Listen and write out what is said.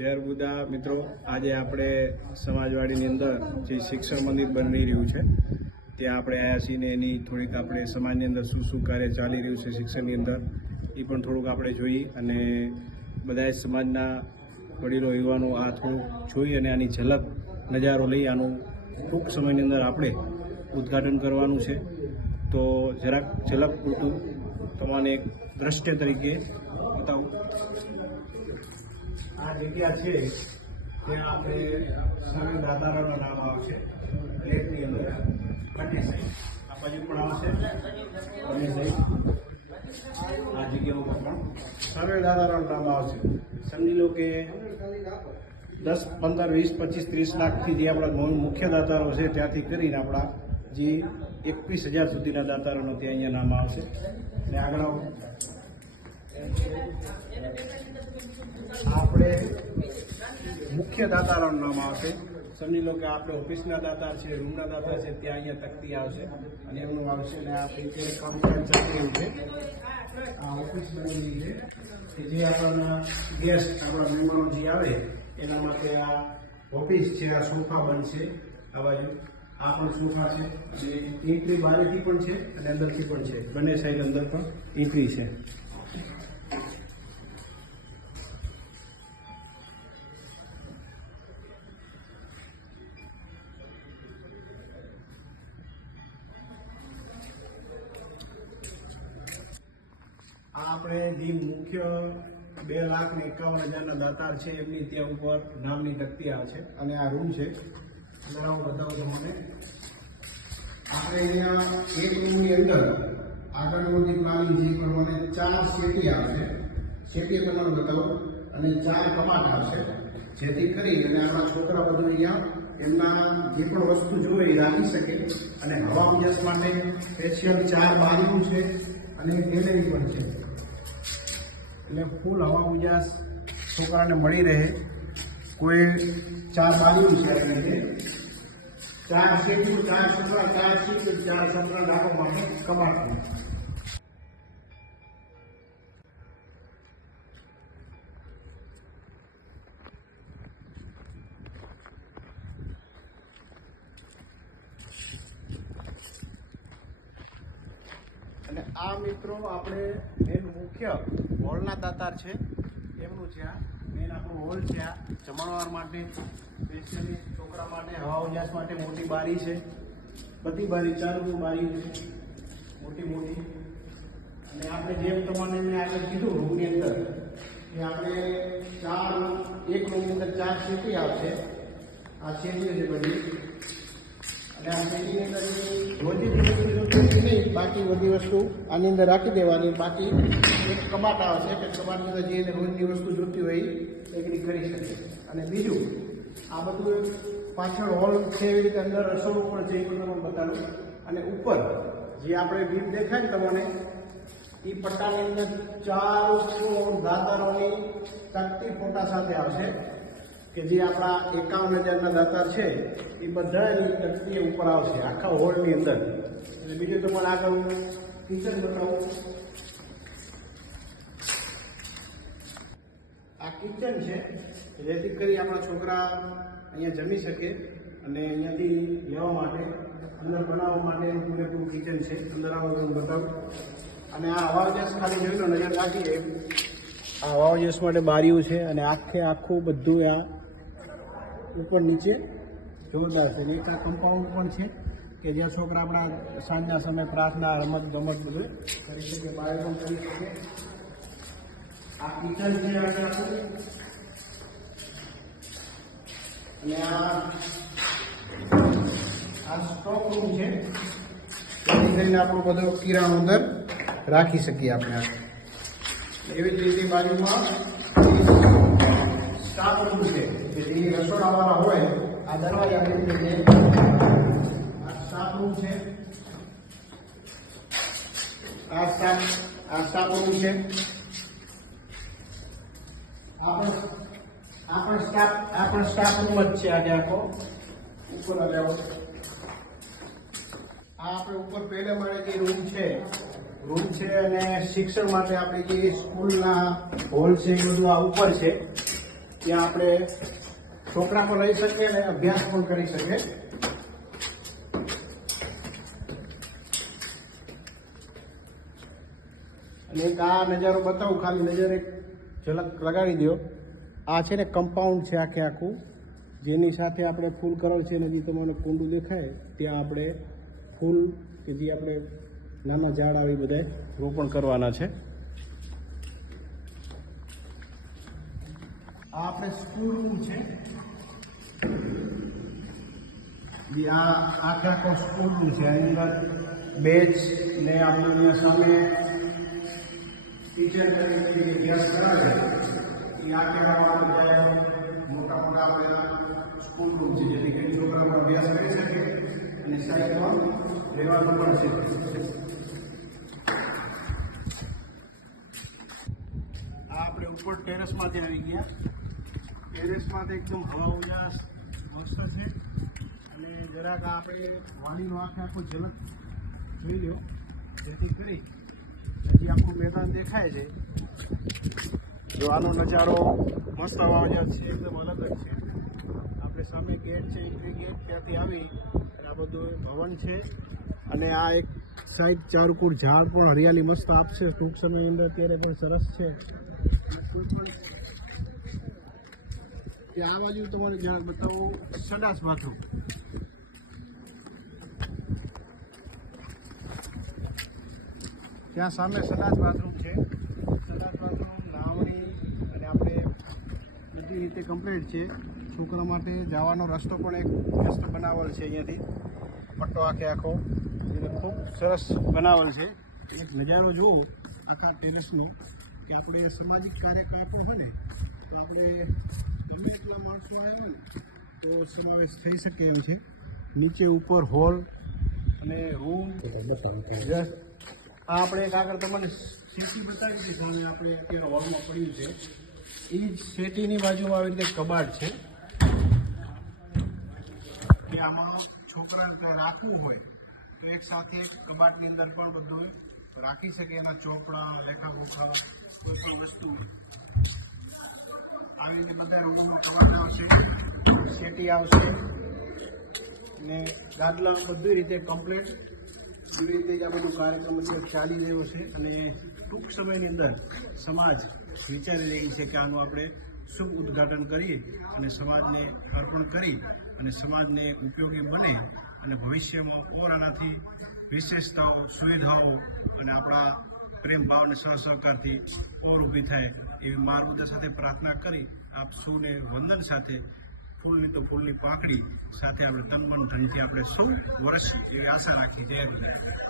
જય બુદ્ધા મિત્રો, આજે આપણે સમાજવાડીની અંદર જે શિક્ષણ મંદિર બની રહ્યું છે ત્યાં આપણે આવ્યા છીએ ને એની થોડીક આપણે સમાજની અંદર શું શું કાર્ય ચાલી રહ્યું છે શિક્ષણની અંદર એ પણ થોડુંક આપણે જોઈ અને બધા સમાજના વડીલો યુવાનો આ થોડુંક જોઈ અને આની ઝલક નજારો લઈ આનું ટૂંક સમયની અંદર આપણે ઉદ્ઘાટન કરવાનું છે. તો જરાક ઝલક પૂરતું તમને એક દ્રષ્ટિ તરીકે બતાવું. આ જગ્યા છે ત્યાં આપણે સર્વે દાતારોનું નામ આવશે. પ્લેટની અંદર બંને સાઈડ આ બાજુ પણ આવશે, બંને સાઈડ આ જગ્યા ઉપર પણ સર્વે દાતારોનું નામ આવશે. સમજી લો કે 10, 15, 20, 25, 30 લાખથી જે આપણા મુખ્ય દાતારો છે ત્યાંથી કરીને આપણા જે 21,000 સુધીના દાતારોનો ત્યાં અહીંયા નામ આવશે. અને આગળ આપણે મુખ્ય દાતારોનું નામ આવશે. સમજી લો કે આપણે ઓફિસના દાતાર છે, રૂમના દાતાર છે, ત્યાં અહીંયા તકતી આવશે અને એમનું આવશે. અને આ અત્યારે કામકાજ ચાલી રહ્યું છે. આ ઓફિસ બનેલી છે કે જે આપણા ગેસ્ટ આપણા મહેમાનો જે આવે એના માટે આ ઓફિસ છે. આ સોફા બનશે, આ બાજુ આ પણ સોફા છે અને એન્ટ્રી બહારથી પણ છે અને અંદરથી પણ છે. બંને સાઈડ અંદર પણ એન્ટ્રી છે. આ આપણે જે મુખ્ય 2,51,000 દાતાર છે એમની ત્યાં ઉપર નામની તકતી આવે છે. અને આ રૂમ છે, અંદર હું બતાવું તમને. આપણે અહીંયા એક રૂમની અંદર આગળનું જે પ્લાનિંગ જે પ્રમાણે 4 શેટી આવશે. શેટી તમને બતાવું અને 4 કબાટ આવશે, જેથી કરી અને આપણા છોકરા બધું અહીંયા એમના જે પણ વસ્તુ જોઈએ એ રાખી શકે. અને હવા ઉજાસ માટે સ્પેશિયલ 4 બારીઓ છે અને ગેલેરી પણ છે. એટલે ફૂલ હવા ઉજાસ છોકરાને મળી રહે. કોઈ 4 બારીઓ છે, 4 શેટી, 4 છોકરા, 4 સીટ, 4 છોકરા રાખવા માટે કબાટ. અને આ મિત્રો આપણે મેન મુખ્ય હોલના દાતાર છે એમનું છે. આ મેન આપણું હોલ છે. આ જમણવાર માટે સ્પેશિયલી છોકરા માટે હવા ઉજાસ માટે મોટી બારી છે. બધી બારી 4 બારી છે, મોટી મોટી. અને આપણે જેમ તમારે મેં આગળ કીધું રૂમની અંદર કે આપણે એક રૂમની અંદર 4 શેટી આવશે. આ શેટી છે બધી. અને આ શેટીની અંદર રોજની વસ્તુ જોતી નહીં, બાકી બધી વસ્તુ આની અંદર રાખી દેવાની. બાકી એક કબાટ આવશે કે કબાટની અંદર જે રોજની વસ્તુ જોતી હોય એ એગ્રી કરી શકે. અને બીજું આ બધું પાછળ હોલ છે, એવી રીતે અંદર રસોડું પણ છે, એ બધું તમને બતાડું. અને ઉપર જે આપણે દીપ દેખાય ને તમને, એ પટ્ટાની અંદર 4 દાતારોની તકતી ફોટા સાથે આવશે કે જે આપણા 51,000 દાતાર છે એ બધાની તકતી ઉપર આવશે આખા હોલની અંદર. અને બીજું તમારે આગળ કિચન બતાવું. આ કિચન છે જેથી કરી આપણા છોકરા અહીંયા જમી શકે અને અહીંયાથી લેવા માટે અંદર બનાવવા માટે પૂરેપૂરું કિચન છે. અંદર આવું બતાવું. અને આ હવા ઉજાસ ખાલી જોઈ લો, નજર રાખીએ. આ હવા ઉજાસ માટે બારીઓ છે અને આખું બધું આ ઉપર નીચે જોરદાર છે. એક આ કમ્પાઉન્ડ પણ છે કે જ્યાં છોકરા આપણા સાંજના સમયે પ્રાર્થના, રમત ગમત બધું કરી શકે, બહાર પણ કરી શકે. આ કિચન છે આખું. અને આ સ્ટોક રૂમ છે, જેથી કરીને આપણું બધું કિરાણું અંદર રાખી શકીએ આપણે. એવી જ રીતે બાજુમાં સ્ટાફ રૂમ છે કે જે રસોડાવાળા હોય આ દરવાજા છે. આ સ્ટાફ રૂમ છે. આ સ્ટાફ રૂમ છે. આ પણ સ્ટાફ રૂમ જ છે. આજે આખો ઉપર આવ્યો. આ આપણે ઉપર પહેલા માળે જે રૂમ છે અને શિક્ષણ માટે આપણે જે સ્કૂલના હોલ છે એ બધું આ ઉપર છે. ત્યાં આપણે છોકરા પણ રહી શકીએ અને અભ્યાસ પણ કરી શકીએ. અને એક આ નજારો બતાવું, ખાલી નજર એક ઝલક લગાવી દો. આ છે ને કમ્પાઉન્ડ છે આખે આખું, જેની સાથે આપણે ફૂલ કલર છે. નદી તમને કુંડું દેખાય ત્યાં આપણે ફૂલ કે જે આપણે નાના ઝાડ આવી બધા રોપણ કરવાના છે. આ આપણે સ્કૂલ રૂમ છે. આ આખે આખો સ્કૂલ રૂમ છે. આની અંદર બેચ ને આપણે અહીંયા સામે ટીચર તરીકે જે અભ્યાસ કરાવે એ આખે આખા મોટા મોટા આપણે સ્કૂલ રૂમ છે, જેથી કરી છોકરાઓ અભ્યાસ કરી શકે અને સાઈડમાં રહેવાનું પણ છે. આ આપણે ઉપર ટેરેસમાંથી આવી ગયા. ટેરેસમાંથી એકદમ હવા ઉજાસ મસ્ત છે. અને જરાક આપણે વાડીનો આખે આખો ઝલક જોઈ લો, જેથી કરી હજી આખું મેદાન દેખાય છે. જો આનો નજારો મસ્ત હવા ઉજાસ છે, એકદમ અલગ જ છે. આપણે સામે ગેટ છે, એન્ટ્રી ગેટ, ત્યાંથી આવી આ બધું ભવન છે. અને આ એક સાઈડ ચારકુર ઝાડ પણ હરિયાળી મસ્ત આપશે ટૂંક સમયની અંદર. અત્યારે પણ સરસ છે. આ બાજુ તમારે જરાક બતાવું, સંડાસ બાથરૂમ. ત્યાં સામે સંડાસ બાથરૂમ છે. સંડાસ બાથરૂમ, નાવણી અને આપણે બધી રીતે કમ્પ્લીટ છે. છોકરા માટે જવાનો રસ્તો પણ એક મસ્ત બનાવેલ છે. અહીંયાથી પટ્ટો આખે આખો એટલે ખૂબ સરસ બનાવેલ છે. એક નજારો જુઓ આખા ટેરેસનો કે આપણે સામાજિક કાર્યક્રમ છે ને, તો આપણે ગમે એટલા માણસો આવ્યું તો સમાવેશ થઈ શકે એમ છે. નીચે ઉપર હોલ અને રૂમ. આ આપણે એક આગળ તમને સીટી બતાવી છે સામે આપણે અત્યારે હોલમાં પડ્યું છે. એ જ સેટીની બાજુમાં આવી રીતે કબાટ છે કે આમાં છોકરા રાખવું હોય તો એક સાથે કબાટની અંદર પણ બધું રાખી શકે. એના ચોપડા, લેખા ગોખા, કોઈ પણ વસ્તુ આવી રીતે બધા રૂમ કબાટ આવશે, સેટી આવશે ને ગાદલા બધી રીતે કમ્પ્લીટ. એવી રીતે જ આ બધું કાર્યક્રમ ચાલી રહ્યો છે. અને ટૂંક સમયની અંદર સમાજ વિચારી રહી છે કે આનું આપણે શુભ ઉદ્ઘાટન કરી અને સમાજને અર્પણ કરી અને સમાજને ઉપયોગી બને અને ભવિષ્યમાં ઓર આનાથી વિશેષતાઓ, સુવિધાઓ અને આપણા પ્રેમ ભાવ અને સહસહકારથી ઓર ઊભી થાય એવી મારું સાથે પ્રાર્થના કરી આપ સૌને વંદન સાથે ફૂલની તો ફૂલની પાંખડી સાથે આપણે તન મન ધનથી આપણે સૌ વર્ષ એવી આશા રાખી. જય ગુરુ.